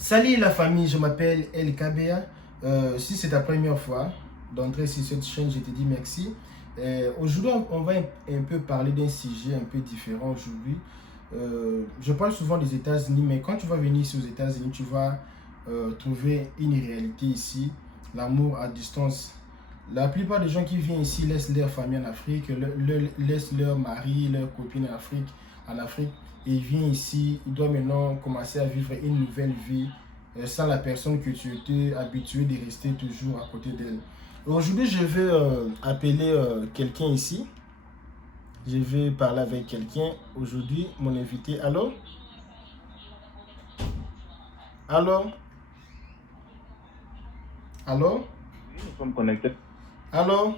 Salut la famille, je m'appelle El Kabea. Si c'est ta première fois d'entrer sur cette chaîne, je te dis merci. Aujourd'hui, on va un peu parler d'un sujet un peu différent aujourd'hui. Je parle souvent des États-Unis, mais quand tu vas venir ici aux États-Unis, tu vas trouver une réalité ici, l'amour à distance. La plupart des gens qui viennent ici laissent leur famille en Afrique, laissent leur mari, leur copine en Afrique, et ils viennent ici, ils doivent maintenant commencer à vivre une nouvelle vie sans la personne que tu étais habitué de rester toujours à côté d'elle. Aujourd'hui, je vais appeler quelqu'un ici. Je vais parler avec quelqu'un. Aujourd'hui, mon invité. Allô? Allô? Allô? Oui, nous sommes connectés. Allô?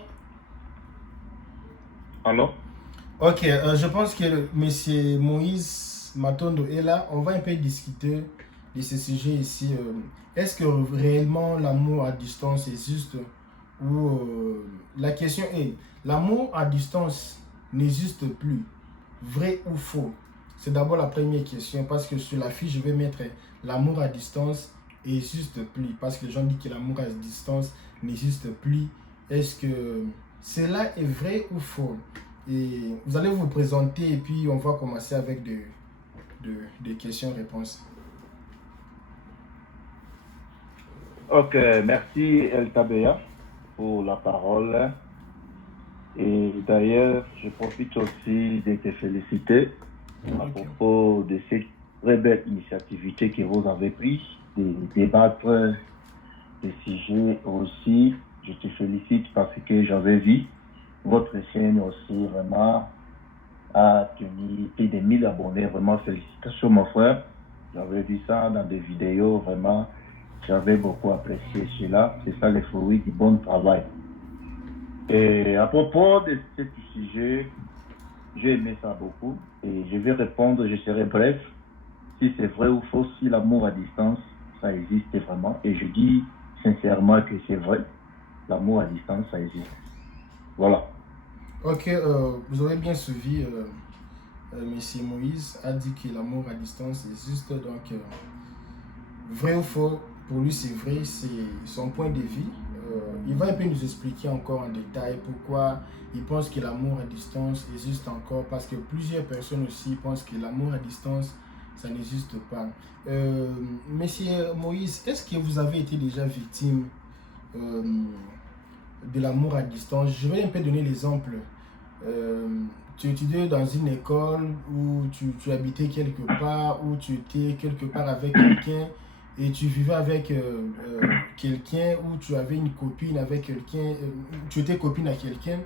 Allô? Ok, je pense que monsieur Moïse Matondo est là. On va un peu discuter de ce sujet ici. Est-ce que réellement l'amour à distance existe ou la question est, l'amour à distance n'existe plus, vrai ou faux? C'est d'abord la première question parce que sur la fiche, je vais mettre l'amour à distance n'existe plus parce que les gens disent que l'amour à distance n'existe plus. Est-ce que cela est vrai ou faux? Et vous allez vous présenter et puis on va commencer avec des questions-réponses. Ok, merci El Tabea pour la parole. Et d'ailleurs, je profite aussi de te féliciter à Ok. propos de cette très belle initiative que vous avez prise de débattre des sujets aussi. Je te félicite parce que j'avais vu votre chaîne aussi vraiment a tenu plus de 1000 abonnés. Vraiment, félicitations, mon frère. J'avais vu ça dans des vidéos, vraiment. J'avais beaucoup apprécié cela. C'est ça le fruit du bon travail. Et à propos de ce sujet, j'ai aimé ça beaucoup. Et je vais répondre, je serai bref. Si c'est vrai ou faux, si l'amour à distance, ça existe vraiment. Et je dis sincèrement que c'est vrai. L'amour à distance, ça existe. Voilà. Ok, vous aurez bien suivi. Monsieur Moïse a dit que l'amour à distance existe. Donc, vrai ou faux, pour lui c'est vrai, c'est son point de vue. Il va un peu nous expliquer encore en détail pourquoi il pense que l'amour à distance existe encore. Parce que plusieurs personnes aussi pensent que l'amour à distance, ça n'existe pas. Monsieur Moïse, est-ce que vous avez été déjà victime euh, de l'amour à distance? Je vais un peu donner l'exemple. Euh, Tu étudiais dans une école où tu habitais quelque part, où tu étais quelque part avec quelqu'un et tu vivais avec quelqu'un, où tu avais une copine avec quelqu'un, tu étais copine à quelqu'un,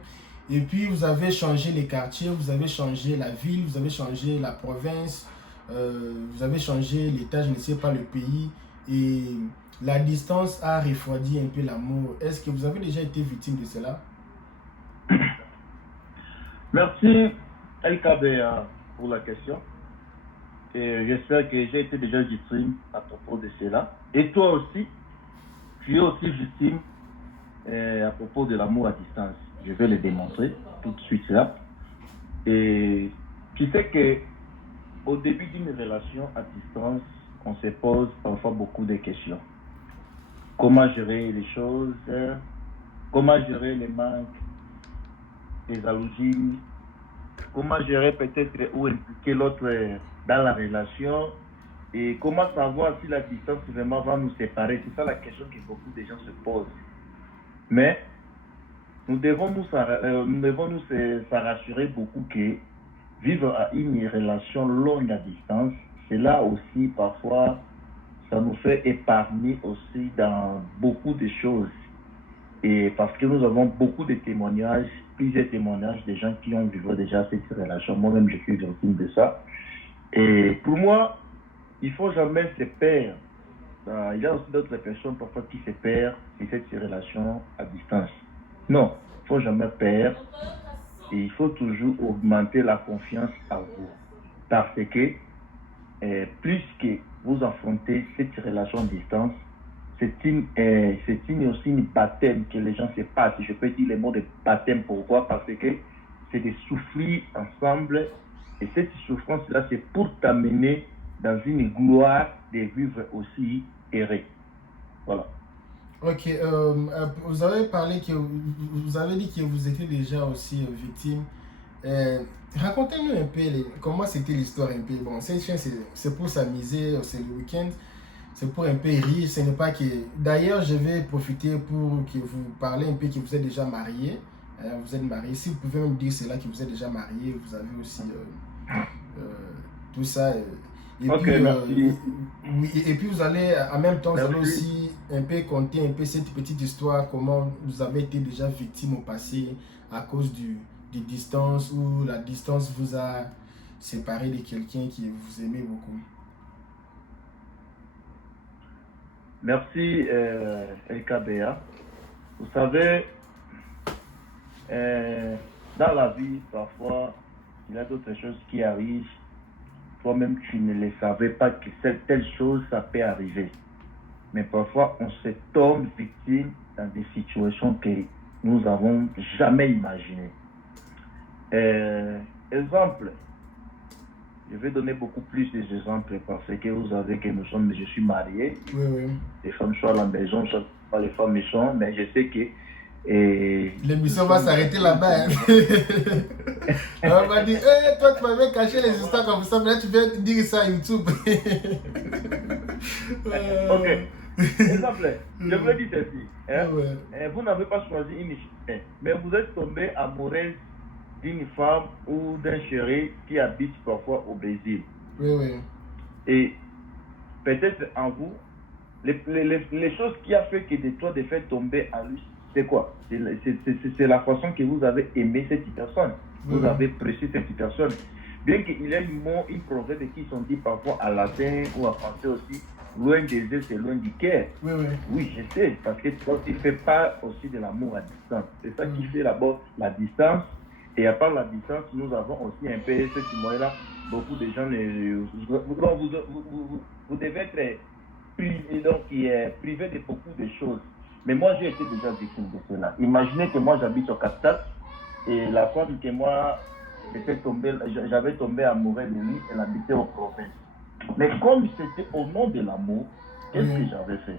et puis vous avez changé les quartiers, vous avez changé la ville, vous avez changé la province, vous avez changé l'état, je ne sais pas, le pays, et la distance a refroidi un peu l'amour. Est-ce que vous avez déjà été victime de cela? Merci, LKB, pour la question. Et j'espère que j'ai été déjà victime à propos de cela. Et toi aussi, tu es aussi victime à propos de l'amour à distance. Je vais le démontrer tout de suite là. Et tu sais que au début d'une relation à distance, on se pose parfois beaucoup de questions. Comment gérer les choses? Comment gérer les manques, les jalousies? Comment gérer peut-être ou impliquer l'autre dans la relation? Et comment savoir si la distance vraiment va nous séparer? C'est ça la question que beaucoup de gens se posent. Mais nous devons nous rassurer beaucoup que vivre à une relation longue à distance, c'est là aussi parfois, ça nous fait épargner aussi dans beaucoup de choses. Et parce que nous avons beaucoup de témoignages, plusieurs témoignages de gens qui ont vécu déjà cette relation. Moi-même, je suis victime de ça. Et pour moi, il faut jamais se perdre. Il y a aussi d'autres personnes parfois qui se perdent de cette relation à distance. Non, il ne faut jamais perdre et il faut toujours augmenter la confiance à vous. Parce que plus que vous affrontez cette relation à distance, c'est aussi une baptême que les gens se passent. Je peux dire le mot de baptême. Pourquoi? Parce que c'est de souffrir ensemble. Et cette souffrance-là, c'est pour t'amener dans une gloire de vivre aussi erré. Voilà. Ok, vous avez parlé que vous avez dit que vous étiez déjà aussi victime. Racontez-nous un peu comment c'était l'histoire un peu. Bon, cette chaîne c'est pour s'amuser, c'est le week-end, c'est pour un peu rire. Ce n'est pas que. D'ailleurs, je vais profiter pour que vous parlez un peu que vous êtes déjà marié. Vous êtes marié. Si vous pouvez même dire cela que vous êtes déjà marié, vous avez aussi euh, tout ça. Et Ok, puis, merci. oui, et puis vous allez, en même temps, vous allez Merci. aussi un peu conter un peu cette petite histoire, comment vous avez été déjà victime au passé à cause des distances, ou la distance vous a séparé de quelqu'un qui vous aimait beaucoup. Merci, LKBA. Vous savez, dans la vie, parfois, il y a d'autres choses qui arrivent. Toi-même, tu ne les savais pas que telle chose, ça peut arriver. Mais parfois, on se tombe victime dans des situations que nous n'avons jamais imaginées. Exemple, je vais donner beaucoup plus d'exemples parce que vous savez que je suis marié. Oui, oui. Les femmes sont à la maison, pas les femmes méchantes, mais je sais que. L'émission va s'arrêter là-bas. Hein. On va dire, hey, toi tu m'avais caché les histoires comme ça, mais là tu viens dire ça à YouTube. Ok. Exemple, je vous le dis ceci. Hein? Ouais. Vous n'avez pas choisi une fille, mais vous êtes tombé amoureuse d'une femme ou d'un chéri qui habite parfois au Brésil. Oui, oui. Et peut-être en vous, les choses qui a fait que de toi de faire tomber à lui, c'est quoi? C'est la façon que vous avez aimé cette personne. Vous avez apprécié cette personne. Bien qu'il y ait une proverbe qui sont dit parfois à latin ou à français aussi, loin des yeux, c'est loin du cœur. Oui, oui. Oui, je sais, parce que toi, tu ne fais pas aussi de l'amour à distance. C'est ça qui fait d'abord la distance. Et à part la distance, nous avons aussi un peu ce moyen-là. Beaucoup de gens, vous devez être privé de beaucoup de choses. Mais moi, j'ai été déjà victime de cela. Imaginez que moi, j'habite au Cap-Stade et la femme que moi, j'avais tombé amoureux de lui, elle habitait aux provinces. Mais comme c'était au nom de l'amour, qu'est-ce que j'avais fait?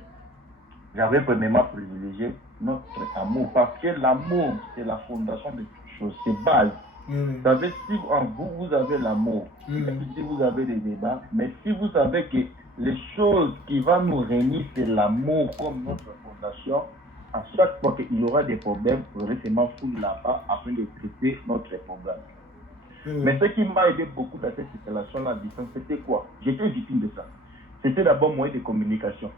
J'avais premièrement privilégié notre amour, parce que l'amour, c'est la fondation de toutes choses, c'est base. Vous savez, si en vous, vous avez l'amour, si vous avez des débats, mais si vous savez que les choses qui vont nous réunir, c'est l'amour comme notre fondation, à chaque fois qu'il y aura des problèmes, vous aurez seulement fouiller là-bas afin de traiter notre problème. Mais ce qui m'a aidé beaucoup dans cette situation-là, distance, c'était quoi? J'étais victime de ça. C'était d'abord moyen de communication.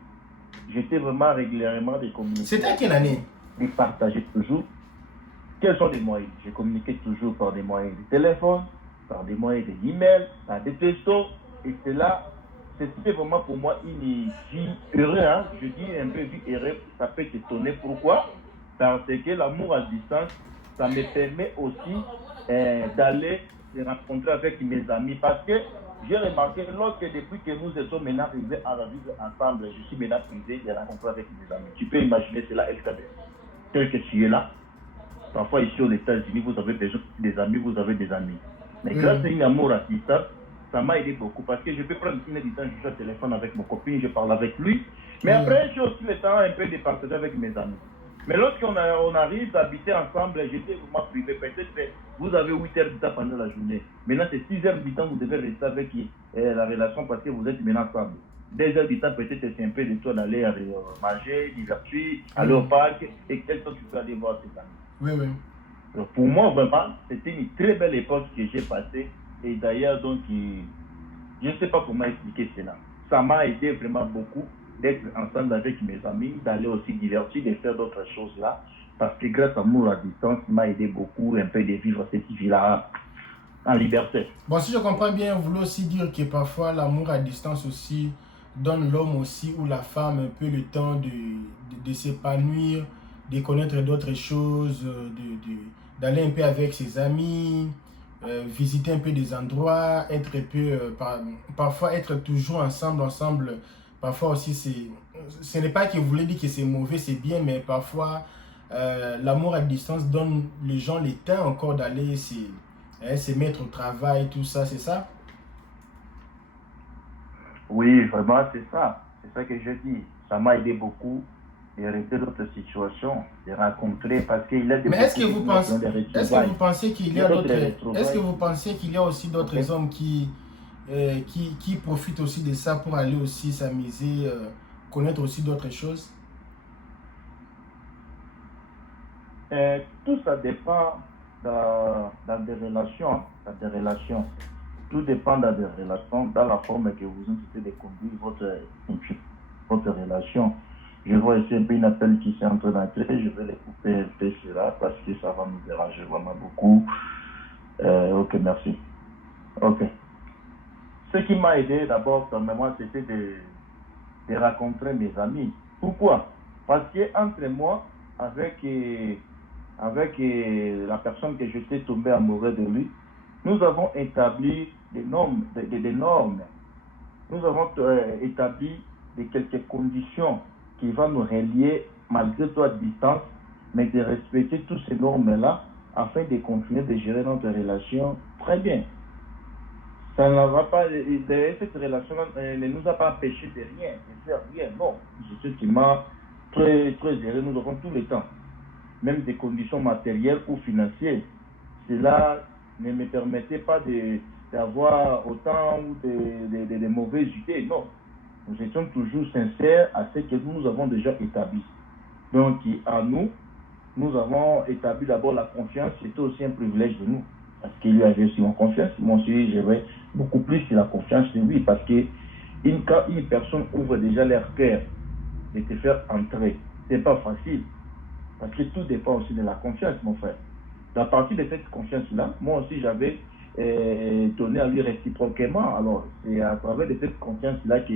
J'étais vraiment régulièrement de communiquer. C'était à quelle année? De partager toujours. Quels sont les moyens? Je communiquais toujours par des moyens de téléphone, par des moyens d'email, par des textos. Et cela, c'était vraiment pour moi une vie heureuse. Hein? Je dis un peu vie heureuse, ça peut t'étonner. Pourquoi? Parce que l'amour à distance, ça me permet aussi d'aller se rencontrer avec mes amis. Parce que j'ai remarqué, lorsque depuis que nous étions maintenant arrivés à la vivre ensemble, je suis maintenant privé de rencontrer avec mes amis. Tu peux imaginer cela, LKB. Tel que tu es là, parfois ici aux États-Unis, vous avez des amis, vous avez des amis. Mais grâce à un amour à distance, ça m'a aidé beaucoup parce que je peux prendre une distance, je suis au téléphone avec mon copine, je parle avec lui. Mais après, j'ai aussi le temps un peu de partager avec mes amis. Mais lorsqu'on arrive à habiter ensemble, j'étais vraiment privé. Peut-être que vous avez 8 heures de temps pendant la journée. Maintenant, c'est 6 heures du temps que vous devez rester avec la relation parce que vous êtes maintenant ensemble. 2 heures du temps, peut-être c'est un peu de toi d'aller manger, divertir, aller au parc et quel temps tu peux aller voir tes amis. Oui, oui. Donc, pour moi, vraiment, c'était une très belle époque que j'ai passée. Et d'ailleurs, donc, je ne sais pas comment expliquer cela. Ça m'a aidé vraiment beaucoup d'être ensemble avec mes amis, d'aller aussi divertir, de faire d'autres choses là. Parce que grâce à moi, la distance m'a aidé beaucoup un peu de vivre cette vie-là en liberté. Bon, si je comprends bien, vous voulez aussi dire que parfois l'amour à distance aussi donne l'homme aussi ou la femme un peu le temps de s'épanouir, de connaître d'autres choses, d'aller un peu avec ses amis, visiter un peu des endroits, être un peu, parfois être toujours ensemble. Parfois aussi, ce n'est pas que vous voulez dire que c'est mauvais, c'est bien, mais parfois l'amour à distance donne les gens le temps encore d'aller se mettre au travail, tout ça, c'est ça? Oui, vraiment, c'est ça. C'est ça que je dis. Ça m'a aidé beaucoup de régler d'autres situations, de rencontrer, parce qu'il y a Mais est-ce beaucoup que qui vous nous pensez, ont des est-ce que vous retrouvailles. pensez qu'il Il y y a a d'autres d'autres, est-ce que retrouvailles. vous pensez qu'il y a aussi Ok. d'autres hommes qui profitent aussi de ça pour aller aussi s'amuser, connaître aussi d'autres choses? Tout ça dépend dans des relations, hein, dans des relations. Tout dépend dans des relations, dans la forme que vous essayez de conduire votre relation. Je vois ici un peu une appel qui s'est en train d'entrer. Je vais le couper un peu cela parce que ça va me déranger vraiment beaucoup. Ok, merci. Ok. Ce qui m'a aidé d'abord, comme moi, c'était de rencontrer mes amis. Pourquoi? Parce que entre moi, avec la personne que j'étais tombé amoureux de lui, nous avons établi des normes, des normes. Nous avons établi quelques conditions qui vont nous relier malgré tout à distance, mais de respecter toutes ces normes-là afin de continuer de gérer notre relation très bien. Ça ne va pas, cette relation ne nous a pas empêché de rien, de faire rien, non. C'est ce qui m'a très, très heureux, nous avons tout le temps, même des conditions matérielles ou financières. Cela ne me permettait pas d'avoir autant de mauvaises idées, non. Nous étions toujours sincères à ce que nous avons déjà établi. Donc, à nous, nous avons établi d'abord la confiance, c'était aussi un privilège de nous. Parce qu'il lui avait aussi mon confiance, moi aussi j'avais beaucoup plus la confiance de lui. Parce que quand une personne ouvre déjà leur cœur de te faire entrer, c'est pas facile. Parce que tout dépend aussi de la confiance, mon frère. À partir de cette confiance-là, moi aussi j'avais donné à lui réciproquement. Alors, c'est à travers de cette confiance-là que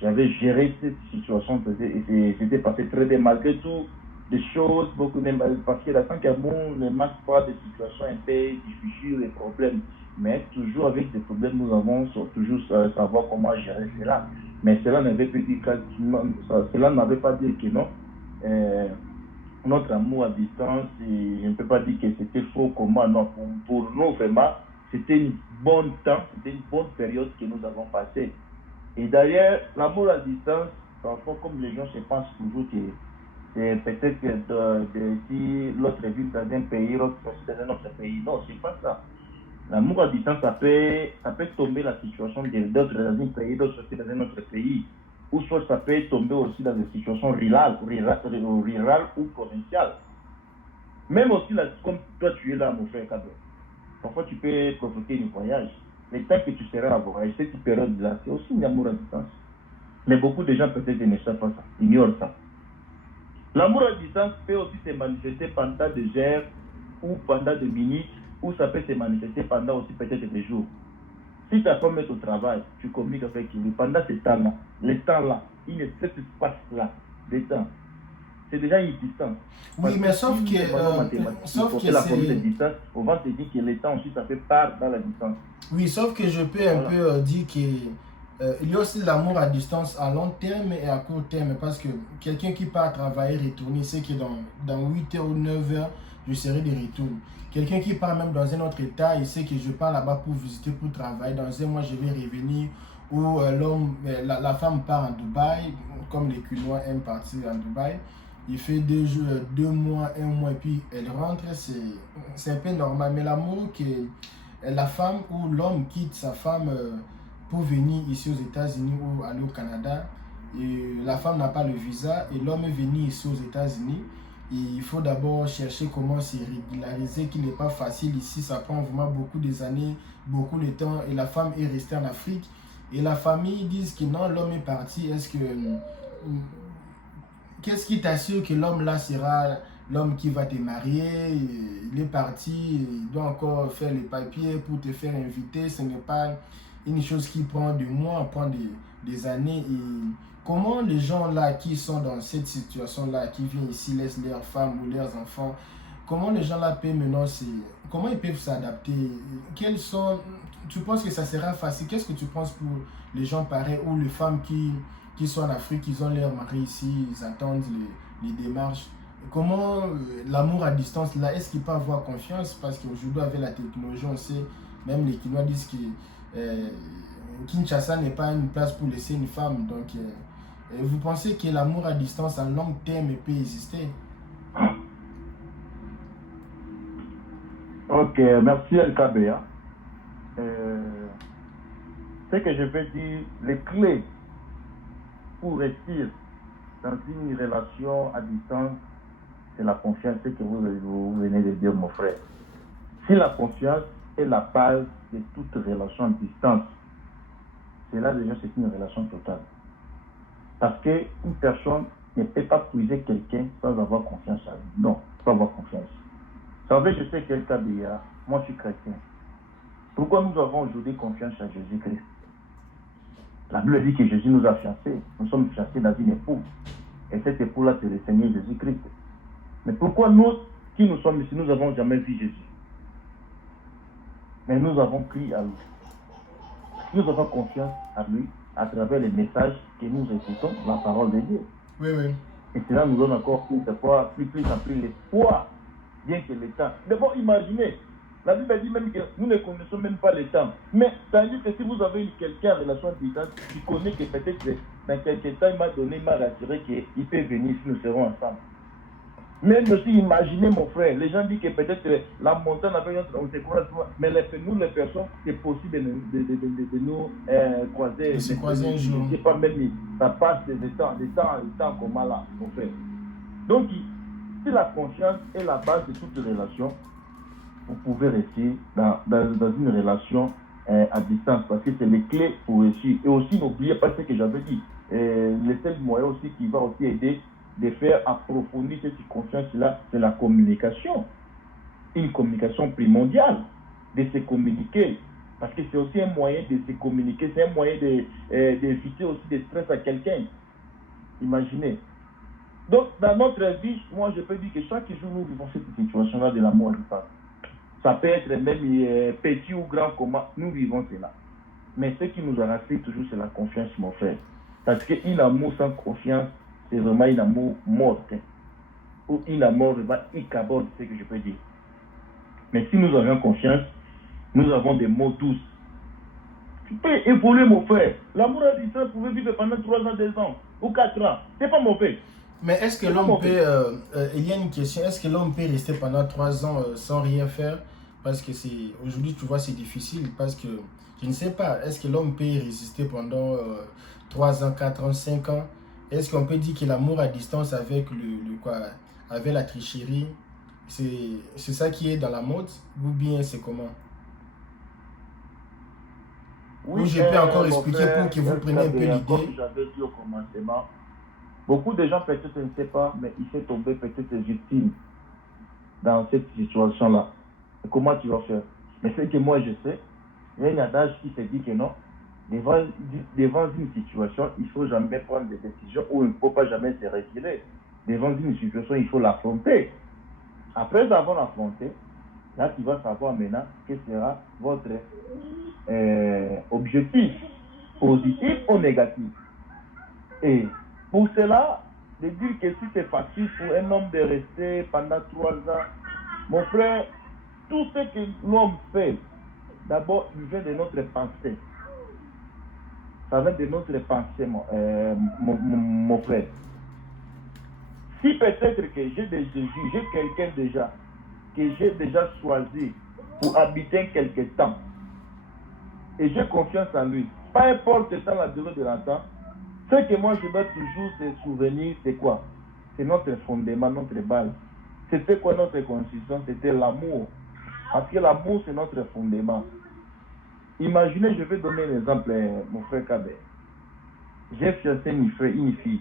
j'avais géré cette situation et c'était passé très bien malgré tout des choses, beaucoup de, parce que la tant qu'amour ne marque pas des situations un peu difficiles, des problèmes, mais toujours avec des problèmes, nous avons toujours savoir comment gérer cela. Mais cela n'avait pas dit cela n'avait pas dit que non. Notre amour à distance, et je ne peux pas dire que c'était faux comment, non. Pour nous, vraiment, c'était une bonne temps, c'était une bonne période que nous avons passée. Et d'ailleurs, l'amour à distance, parfois, comme les gens se pensent toujours que c'est peut-être que si l'autre vit dans un pays, l'autre dans un autre pays. Non, c'est pas ça. L'amour à distance, ça peut tomber la situation d'autres dans un pays, d'autres dans un autre pays. Ou soit ça peut tomber aussi dans des situations rurales ou provinciales. Même aussi, là, comme toi tu es là, mon frère Cadre, parfois tu peux provoquer un voyage. Le temps que tu seras à voyage, cette période-là, c'est aussi un amour à distance. Mais beaucoup de gens peut-être ne savent pas ça, ignorent ça. L'amour à distance peut aussi se manifester pendant des heures ou pendant des minutes, ou ça peut se manifester pendant aussi peut-être des jours. Si ta femme est au travail, tu communiques avec lui pendant ce temps-là, le temps-là, cet espace-là, le temps, c'est déjà une distance. Oui, mais sauf que, la formule de c'est... distance, on va te dire que le temps aussi, ça fait part dans la distance. Oui, sauf que je peux un peu dire que il y a aussi l'amour à distance à long terme et à court terme. Parce que quelqu'un qui part travailler, retourner, sait que dans 8 heures ou 9 heures, je serai de retour. Quelqu'un qui part même dans un autre état, il sait que je pars là-bas pour visiter, pour travailler. Dans un mois, je vais revenir. Ou la femme part en Dubaï, comme les Cunois aiment partir en Dubaï. Il fait 2 mois, 1 mois, et puis elle rentre. C'est un peu normal. Mais l'amour que la femme ou l'homme quitte sa femme pour venir ici aux États-Unis ou aller au Canada, et la femme n'a pas le visa et l'homme est venu ici aux États-Unis. Il faut d'abord chercher comment se régulariser, qui n'est pas facile ici. Ça prend vraiment beaucoup d'années, beaucoup de temps. Et la femme est restée en Afrique. Et la famille dit que non, l'homme est parti. Qu'est-ce qui t'assure que l'homme là sera l'homme qui va te marier? Il est parti, il doit encore faire les papiers pour te faire inviter. Ce n'est pas une chose qui prend des mois, prend des années. Et comment les gens là qui sont dans cette situation là, qui viennent ici, laissent leurs femmes ou leurs enfants, comment les gens là peuvent maintenant, comment ils peuvent s'adapter? Tu penses que ça sera facile? Qu'est-ce que tu penses pour les gens pareils ou les femmes qui sont en Afrique, ils ont leur mari ici, ils attendent les démarches? Comment l'amour à distance là, est-ce qu'il peut avoir confiance? Parce qu'aujourd'hui avec la technologie, on sait, même les Quinois disent que Kinshasa n'est pas une place pour laisser une femme. Donc, vous pensez que l'amour à distance, à long terme, peut exister? Ok, merci LKB. Ce que je veux dire, les clés pour rester dans une relation à distance, c'est la confiance, ce que vous venez de dire, mon frère. Si la confiance est la base de toute relation à distance, c'est là déjà c'est une relation totale. Parce qu'une personne ne peut pas puiser quelqu'un sans avoir confiance à lui. Non, sans avoir confiance. Vous savez, je sais quel cas déjà, moi je suis chrétien. Pourquoi nous avons aujourd'hui confiance à Jésus-Christ? La Bible dit que Jésus nous a fiancés. Nous sommes fiancés dans une épouse. Et cette épouse-là, c'est le Seigneur Jésus-Christ. Mais pourquoi nous, qui nous sommes ici, nous n'avons jamais vu Jésus? Mais nous avons crié à lui. Nous avons confiance à lui à travers les messages que nous écoutons, la parole de Dieu. Oui, oui. Et cela nous donne encore plus en plus l'espoir, bien que le temps. D'abord, imaginez, la Bible dit même que nous ne connaissons même pas le temps. Mais ça veut dire que si vous avez quelqu'un en relation distante, qui connaît que peut-être dans quelques temps, il m'a rassuré qu'il peut venir si nous serons ensemble. Même aussi, imaginez mon frère, les gens disent que peut-être la montagne avec on se croise, mais nous les personnes, c'est possible de nous croiser. De se croiser un jour. Je ne sais pas, même ça passe des temps comme là, mon frère. Donc, si la confiance est la base de toute relation, vous pouvez rester dans une relation à distance, parce que c'est les clés pour réussir. Et aussi, n'oubliez pas ce que j'avais dit, le seul moyen aussi qui va aussi aider de faire approfondir cette confiance-là, c'est la communication. Une communication primordiale, de se communiquer. Parce que c'est aussi un moyen de se communiquer, c'est un moyen d'éviter aussi des stress à quelqu'un. Imaginez. Donc, dans notre vie, moi, je peux dire que chaque jour, nous vivons cette situation-là de l'amour à distance. Ça peut être même petit ou grand comment, nous vivons cela. Mais ce qui nous rassure toujours, c'est la confiance, mon frère. Parce qu'un amour sans confiance, c'est vraiment un amour mort. Ou un amour vraiment icabode, c'est ce que je peux dire. Mais si nous avons confiance, nous avons des mots douces. Tu peux évoluer, mon frère. L'amour à distance pouvait vivre pendant 3 ans, 2 ans, ou 4 ans. C'est pas mauvais. Mais est-ce que l'homme peut... il y a une question. Est-ce que l'homme peut rester pendant 3 ans sans rien faire? Parce que aujourd'hui, tu vois, c'est difficile. Parce que, je ne sais pas, est-ce que l'homme peut résister pendant 3 ans, 4 ans, 5 ans? Est-ce qu'on peut dire que l'amour à distance avec avec la tricherie, c'est ça qui est dans la mode? Ou bien c'est comment? Oui, ou je peux encore expliquer pour que vous preniez un peu l'idée. Comme j'avais dit au commencement, beaucoup de gens peut-être ne savent pas, mais il s'est tombé peut-être victime dans cette situation-là. Comment tu vas faire? Mais ce que moi je sais, il y a un adage qui se dit que non, devant une situation, il ne faut jamais prendre des décisions ou il ne faut pas jamais se reculer. Devant une situation, il faut l'affronter. Après avoir affronté, là tu vas savoir maintenant quel sera votre objectif, positif ou négatif. Et pour cela, de dire que si c'est facile pour un homme de rester pendant 3 ans, mon frère, tout ce que l'homme fait, d'abord, il vient de notre pensée. Ça vient de notre pensée, mon frère. Si peut-être que j'ai quelqu'un déjà, que j'ai déjà choisi pour habiter quelque temps, et j'ai confiance en lui, peu importe le temps, la durée de l'entente, ce que moi je dois toujours se souvenir, c'est quoi? C'est notre fondement, notre base. C'était quoi notre constitution? C'était l'amour. Parce que l'amour, c'est notre fondement. Imaginez, je vais donner un exemple, mon frère Kabé. J'ai fiancé une fille.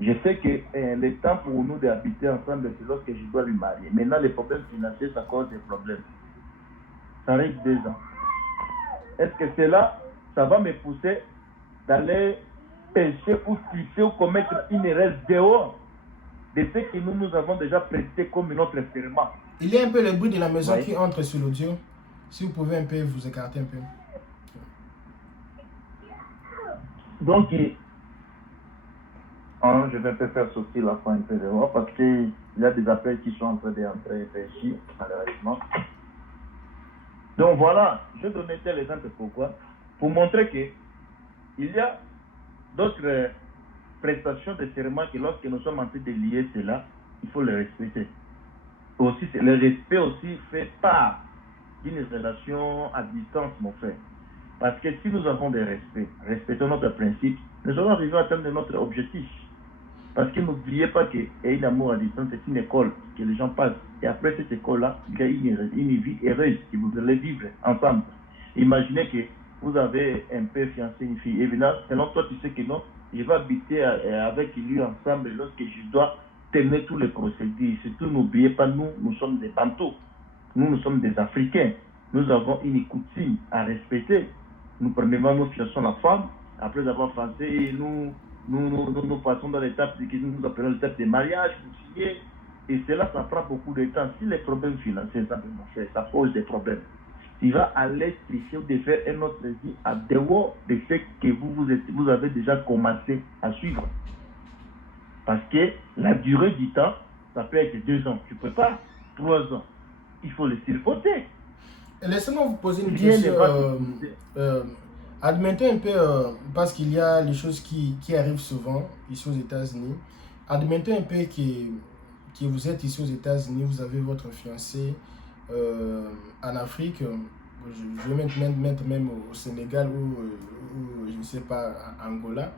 Je sais que le temps pour nous d'habiter ensemble, c'est lorsque je dois lui marier. Maintenant, les problèmes financiers, ça cause des problèmes. Ça reste 2 ans. Est-ce que cela, ça va me pousser d'aller pécher ou tricher ou commettre une erreur dehors de ce que nous avons déjà prêté comme notre serment? Il y a un peu le bruit de la maison qui entre sur l'audio. Si vous pouvez un peu vous écarter un peu. Donc, je vais un peu faire sortir la fin un peu dehors parce qu'il y a des appels qui sont en train d'entrer ici, malheureusement. Donc voilà, je donnais tel exemple pourquoi? Pour montrer que il y a d'autres prestations de serment que lorsque nous sommes en train de lier cela, il faut le respecter. Aussi, le respect aussi fait part d'une relation à distance, mon frère. Parce que si nous avons des respects, respectons notre principe, nous allons arriver à atteindre notre objectif. Parce que n'oubliez pas qu'un amour à distance, c'est une école que les gens passent. Et après cette école-là, il y a une vie heureuse que vous allez vivre ensemble. Imaginez que vous avez un père fiancé, une fille. Évidemment, selon toi, tu sais que non, je vais habiter avec lui ensemble lorsque je dois tenir tous les procédures. Surtout, n'oubliez pas, nous sommes des Bantous. Nous sommes des Africains. Nous avons une coutume à respecter. Nous premièrement, nous fiançons la femme. Après avoir fiancé, nous passons dans l'étape que nous appelons l'étape de mariage, pour signer. Et cela, ça prend beaucoup de temps. Si les problèmes financiers, ça pose des problèmes. Tu vas aller tricher de faire un autre vie à dehors de ce que vous avez déjà commencé à suivre. Parce que la durée du temps, ça peut être 2 ans. Tu ne peux pas 3 ans. Il faut laisser le côté. Laissez-moi vous poser une question. Admettez un peu, parce qu'il y a les choses qui arrivent souvent ici aux États-Unis. Admettez un peu que vous êtes ici aux États-Unis, vous avez votre fiancé en Afrique. Je vais mettre même au Sénégal ou je ne sais pas, à Angola.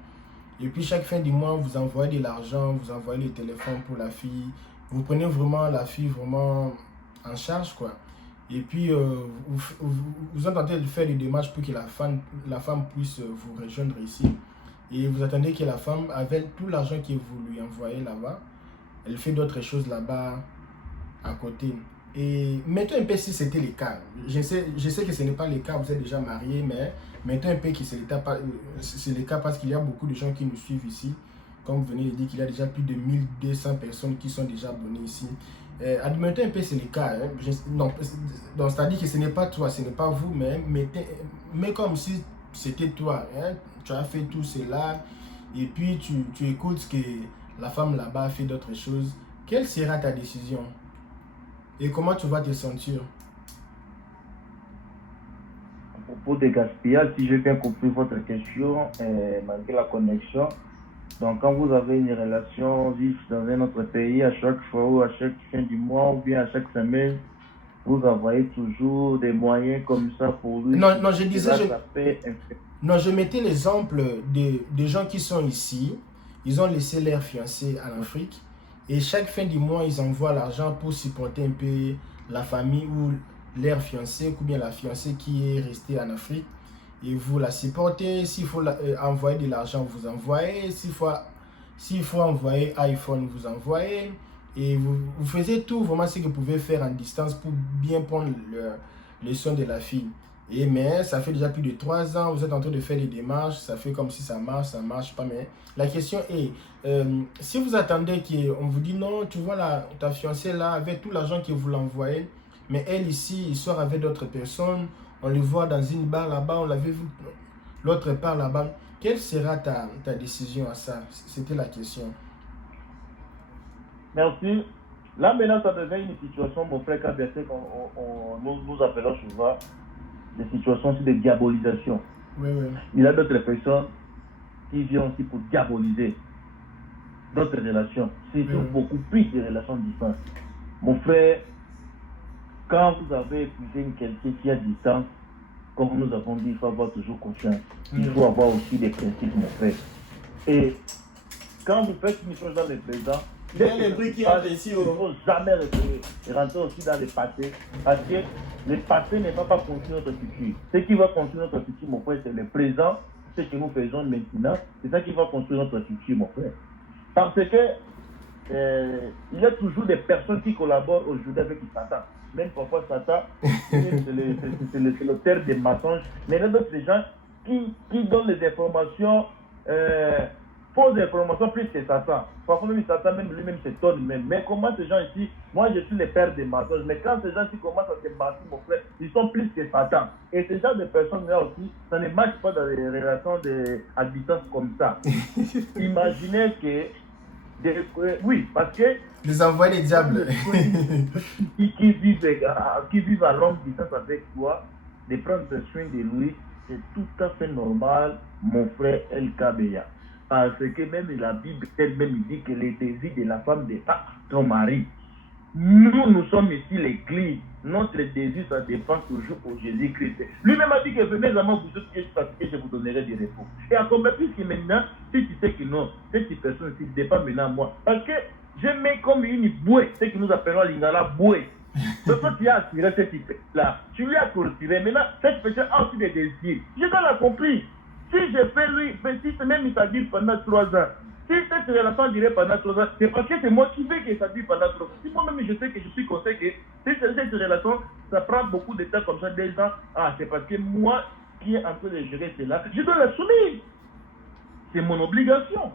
Et puis chaque fin du mois, vous envoyez de l'argent, vous envoyez le téléphone pour la fille. Vous prenez vraiment la fille vraiment en charge, quoi. Et puis, vous êtes en train de faire des démarches pour que la femme puisse vous rejoindre ici. Et vous attendez que la femme, avec tout l'argent que vous lui envoyez là-bas, elle fait d'autres choses là-bas à côté. Et mettons un peu si c'était le cas. Je sais que ce n'est pas le cas, vous êtes déjà marié, mais mettons un peu que c'est le cas parce qu'il y a beaucoup de gens qui nous suivent ici. Comme vous venez de dire qu'il y a déjà plus de 1200 personnes qui sont déjà abonnées ici. Admettons un peu c'est le cas. Donc c'est-à-dire que ce n'est pas toi, ce n'est pas vous, mais comme si c'était toi. Hein, tu as fait tout cela et puis tu écoutes que la femme là-bas fait d'autres choses. Quelle sera ta décision? Et comment tu vas te sentir? À propos de gaspillage, si j'ai bien compris votre question, malgré la connexion, donc quand vous avez une relation vive dans un autre pays, à chaque fois ou à chaque fin du mois ou bien à chaque semaine, vous envoyez toujours des moyens comme ça pour lui. Non, je disais, je mettais l'exemple des gens qui sont ici, ils ont laissé leur fiancé en Afrique et chaque fin du mois, ils envoient l'argent pour supporter un peu la famille ou leur fiancé ou bien la fiancée qui est restée en Afrique. Et vous la supportez, s'il faut envoyer de l'argent, vous envoyez, s'il faut envoyer iPhone, vous envoyez. Et vous faisiez tout vraiment ce que vous pouvez faire en distance pour bien prendre le soin de la fille. Mais ça fait déjà plus de 3 ans, vous êtes en train de faire les démarches, ça fait comme si ça marche pas. Mais la question est, si vous attendez qu'on vous dit non, tu vois ta fiancée là, avec tout l'argent que vous l'envoyez, mais elle ici, il sort avec d'autres personnes, on le voit dans une bar là-bas, on l'avait vu l'autre part là-bas. Quelle sera ta décision à ça? C'était la question. Merci. Là maintenant, ça devient une situation, mon frère KBC, nous appelons souvent des situations de diabolisation. Oui. Il y a d'autres personnes qui viennent aussi pour diaboliser d'autres relations. C'est beaucoup plus de relations distantes. Mon frère, quand vous avez épousé quelqu'un qui est à distance, comme nous avons dit, il faut avoir toujours confiance. Il faut avoir aussi des principes, mon frère. Et quand vous faites une chose dans le présent, il ne faut jamais rentrer aussi dans le passé. Parce que le passé ne va pas construire notre futur. Ce qui va construire notre futur, mon frère, c'est le présent. Ce que nous faisons maintenant, c'est ça qui va construire notre futur, mon frère. Parce que il y a toujours des personnes qui collaborent aujourd'hui avec Satan. Même parfois Satan, c'est le terme des mensonges. Mais il y a d'autres gens qui donnent des informations, fausses informations plus que Satan. Parfois même Satan lui-même s'étonne même. Mais comment ces gens ici, moi je suis le père des mensonges, mais quand ces gens-ci commencent à se battre, mon frère, ils sont plus que Satan. Et ces gens de personnes-là aussi, ça ne marche pas dans les relations à distance comme ça. Imaginez que oui, parce que les envois des diables qui vivent à longue distance avec toi, de prendre soin de lui c'est tout à fait normal, mon frère El Kabeya. Parce que même la Bible elle-même dit que les désirs de la femme dépendent de ton mari. Nous sommes ici l'église. Notre désir, ça dépend toujours au Jésus-Christ. Lui-même a dit que venez à moi, vous êtes parce que je vous donnerai des repos. Et encore plus que maintenant, si tu sais que non, cette personne-ci ne dépend maintenant à moi. Parce que je mets comme une bouée, ce que nous appelons l'ingala bouée. Donc quand tu as attiré cette là, tu lui as cultivé. Maintenant, cette personne a aussi des désirs. Je dois l'accomplir. Si je fais lui, si même il s'habille pendant 3 ans, si cette relation durait pendant 3 ans, c'est parce que c'est moi qui fais que ça dure pendant 3 ans. Si moi-même je sais que je suis conscient que cette relation, ça prend beaucoup de temps comme ça, 2 ans, c'est parce que moi qui est en train de gérer cela, je dois l'assumer. C'est mon obligation.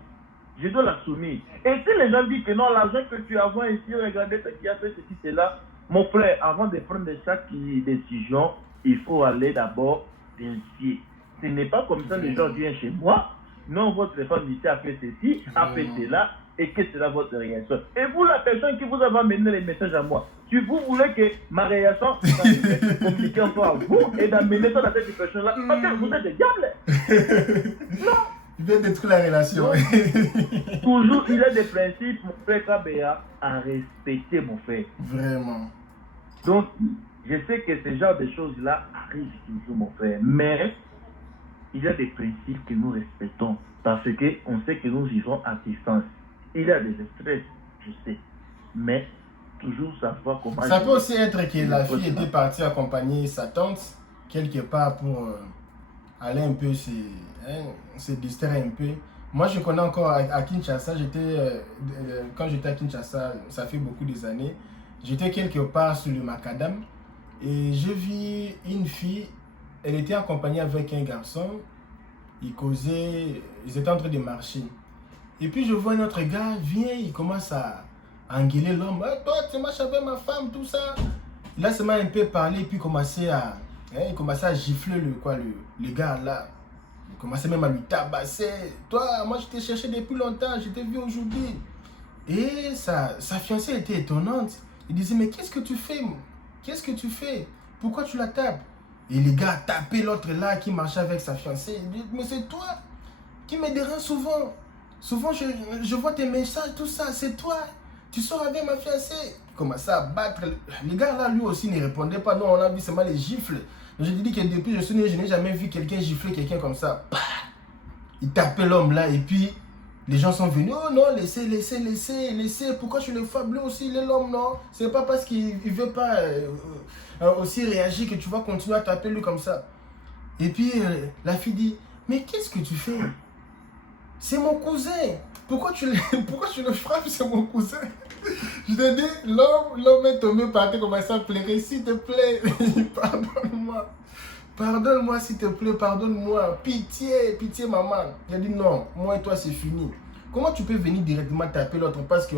Je dois l'assumer. Et si les gens disent que non, l'argent que tu as ici, regardez ce qui a fait ceci, cela, mon frère, avant de prendre chaque décision, il faut aller d'abord vérifier. Ce n'est pas comme ça, les gens viennent chez moi. Non, votre femme ici a fait ceci, a fait cela, et que sera votre réaction. Et vous, la personne qui vous a amené les messages à moi, si vous voulez que ma réaction soit communiquée encore à vous et d'amener ça dans cette personne-là, parce que vous êtes des diables. Non. Il vient détruire la relation. Toujours, il y a des principes, mon frère Kabea, à respecter, mon frère. Vraiment. Donc, je sais que ce genre de choses-là arrivent toujours, mon frère. Mais, il y a des principes que nous respectons. Parce qu'on sait que nous vivons à distance. Il y a des stress, je sais. Mais, toujours savoir comment... Ça peut aussi être que la fille était partie accompagner sa tante, quelque part pour aller un peu se distraire un peu. Moi, je connais encore à Kinshasa, quand j'étais à Kinshasa, ça fait beaucoup des années, j'étais quelque part sur le macadam et j'ai vu une fille, elle était accompagnée avec un garçon, ils causaient, ils étaient en train de marcher. Et puis je vois un autre gars, vient, il commence à engueuler l'homme. Ah, toi, tu marches avec ma femme, tout ça. Là, ça m'a un peu parlé, puis il commençait à gifler le gars là. Il commençait même à lui tabasser. Toi, moi je t'ai cherché depuis longtemps, je t'ai vu aujourd'hui. Et sa fiancée était étonnante. Il disait, mais qu'est-ce que tu fais? Qu'est-ce que tu fais? Pourquoi tu la tapes? Et le gars a tapé l'autre là qui marchait avec sa fiancée. Il dit, mais c'est toi qui me dérange souvent. Souvent je vois tes messages, tout ça, c'est toi. Tu sors avec ma fiancée. Il commençait à battre. Le gars là, lui aussi ne répondait pas. Non, on a vu seulement les gifles. Je te dis que depuis que je suis né, je n'ai jamais vu quelqu'un gifler quelqu'un comme ça. Il tapait l'homme là et puis les gens sont venus. Oh non, laissez. Pourquoi tu le frappes lui aussi, l'homme, non? C'est pas parce qu'il ne veut pas aussi réagir que tu vas continuer à taper lui comme ça. Et puis la fille dit, mais qu'est-ce que tu fais? C'est mon cousin. Pourquoi tu le frappes? C'est mon cousin. Je te dis, l'homme est tombé par terre, commence à pleurer. S'il te plaît, pardonne-moi. Pardonne-moi, s'il te plaît, pardonne-moi. Pitié, maman. J'ai dit non, moi et toi, c'est fini. Comment tu peux venir directement taper l'autre? Parce que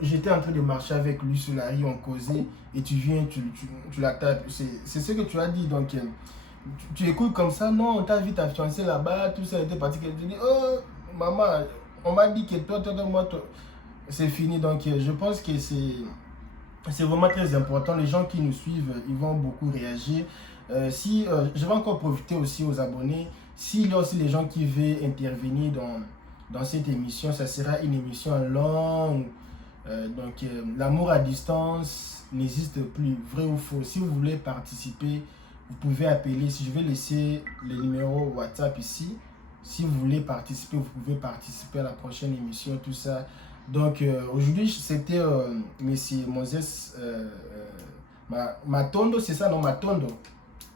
j'étais en train de marcher avec lui sur la rue, on causait, et tu viens, tu la tapes. C'est ce que tu as dit. Donc, tu écoutes comme ça. Non, on t'a vu ta fiancée là-bas, tout ça était parti. Tu dis, oh, maman, on m'a dit que toi, c'est fini. Donc, je pense que c'est vraiment très important. Les gens qui nous suivent, ils vont beaucoup réagir. Je vais encore profiter aussi aux abonnés. S'il y a aussi les gens qui veulent intervenir dans cette émission, ça sera une émission longue. L'amour à distance n'existe plus, vrai ou faux. Si vous voulez participer, vous pouvez appeler. Si je vais laisser le numéro WhatsApp ici. Si vous voulez participer, vous pouvez participer à la prochaine émission, tout ça. Donc aujourd'hui, c'était Monsieur Moses Matondo, c'est ça, non? Matondo.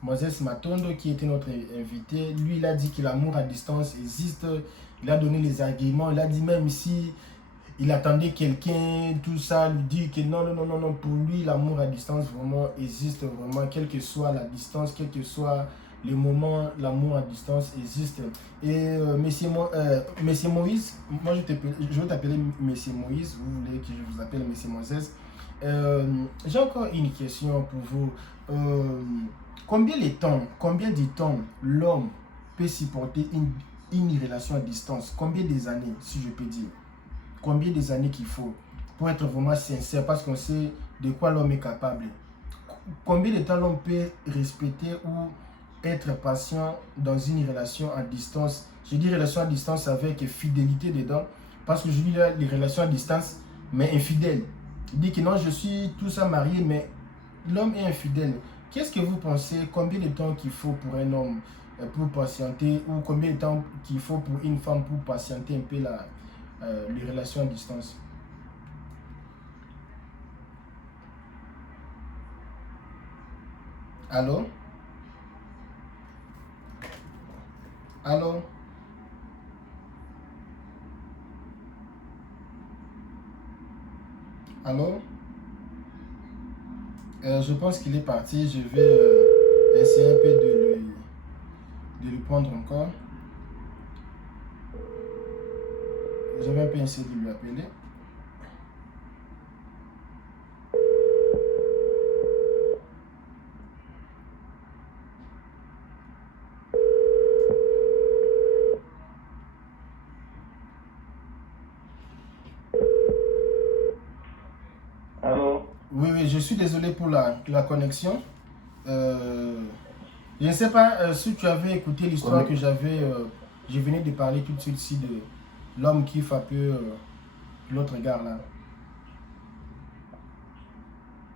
Moses Matondo qui était notre invité. Lui, il a dit que l'amour à distance existe. Il a donné les arguments. Il a dit même si il attendait quelqu'un, tout ça, lui dit que non, pour lui, l'amour à distance vraiment existe, vraiment, quelle que soit la distance, quel que soit le moment, l'amour à distance existe. Et Monsieur Moïse, moi je vais t'appeler Monsieur Moïse, vous voulez que je vous appelle Monsieur Moses. J'ai encore une question pour vous. Combien de temps l'homme peut supporter une relation à distance? Combien des années, si je peux dire? Combien des années qu'il faut pour être vraiment sincère, parce qu'on sait de quoi l'homme est capable? Combien de temps l'homme peut respecter ou être patient dans une relation à distance. Je dis relation à distance avec fidélité dedans, parce que je dis là, les relations à distance, mais infidèles. Il dit que non, je suis tout ça marié, mais l'homme est infidèle. Qu'est-ce que vous pensez? Combien de temps qu'il faut pour un homme pour patienter, ou combien de temps qu'il faut pour une femme pour patienter un peu les relations à distance? Allô? Allô? Allô? Je pense qu'il est parti. Je vais essayer un peu de le prendre encore. Je vais un peu essayer de lui appeler. Alors, Oui, oui, je suis désolé pour la connexion. Je ne sais pas si tu avais écouté l'histoire que je venais de parler tout de suite ici de l'homme qui frappe l'autre gars là.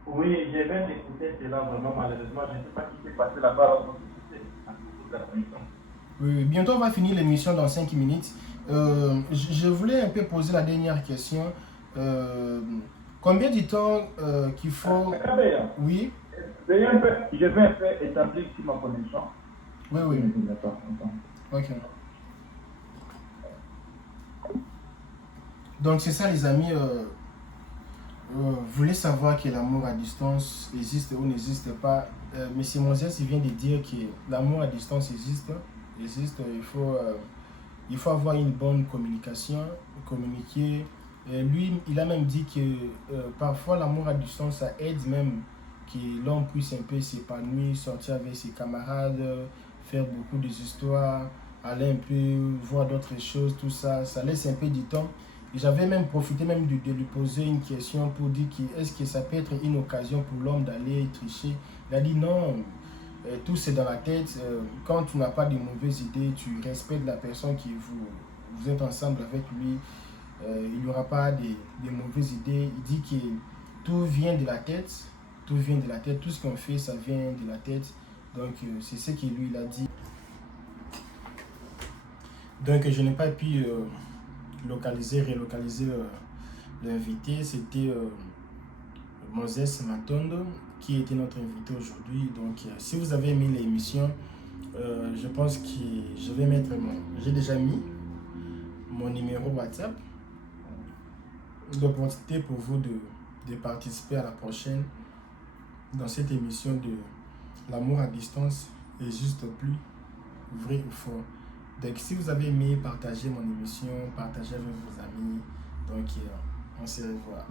oui, j'ai bien écouté cela vraiment, malheureusement, je ne sais pas qui s'est passé là-bas à votre société, à propos de la connexion. Oui, oui, bientôt on va finir l'émission dans 5 minutes. Je voulais un peu poser la dernière question. Euh, Combien de temps qu'il faut... Oui, Je vais un peu établir ici ma connexion. oui, oui. Attends, attends. Ok. Donc c'est ça les amis. Vous voulez savoir que l'amour à distance existe ou n'existe pas. Monsieur Moses il vient de dire que l'amour à distance existe. Il faut avoir une bonne communication, communiquer. Lui, il a même dit que parfois l'amour à distance, ça aide même que l'homme puisse un peu s'épanouir, sortir avec ses camarades, faire beaucoup d'histoires, aller un peu voir d'autres choses, tout ça. Ça laisse un peu du temps. Et j'avais même profité même de lui poser une question pour dire que est-ce que ça peut être une occasion pour l'homme d'aller tricher. Il a dit non, tout c'est dans la tête. Quand tu n'as pas de mauvaises idées, tu respectes la personne qui vous êtes ensemble avec lui. Il n'y aura pas de mauvaises idées. Il dit que tout vient de la tête. Tout vient de la tête. Tout ce qu'on fait, ça vient de la tête. Donc, c'est ce que lui, il a dit. Donc, je n'ai pas pu relocaliser l'invité. C'était Moses Matondo qui était notre invité aujourd'hui. Donc, si vous avez aimé l'émission, je pense que je vais mettre j'ai déjà mis mon numéro WhatsApp. L'opportunité pour vous de participer à la prochaine dans cette émission de l'amour à distance est juste plus vrai ou faux. Donc, si vous avez aimé, partagez mon émission, partagez avec vos amis. Donc, on se revoit.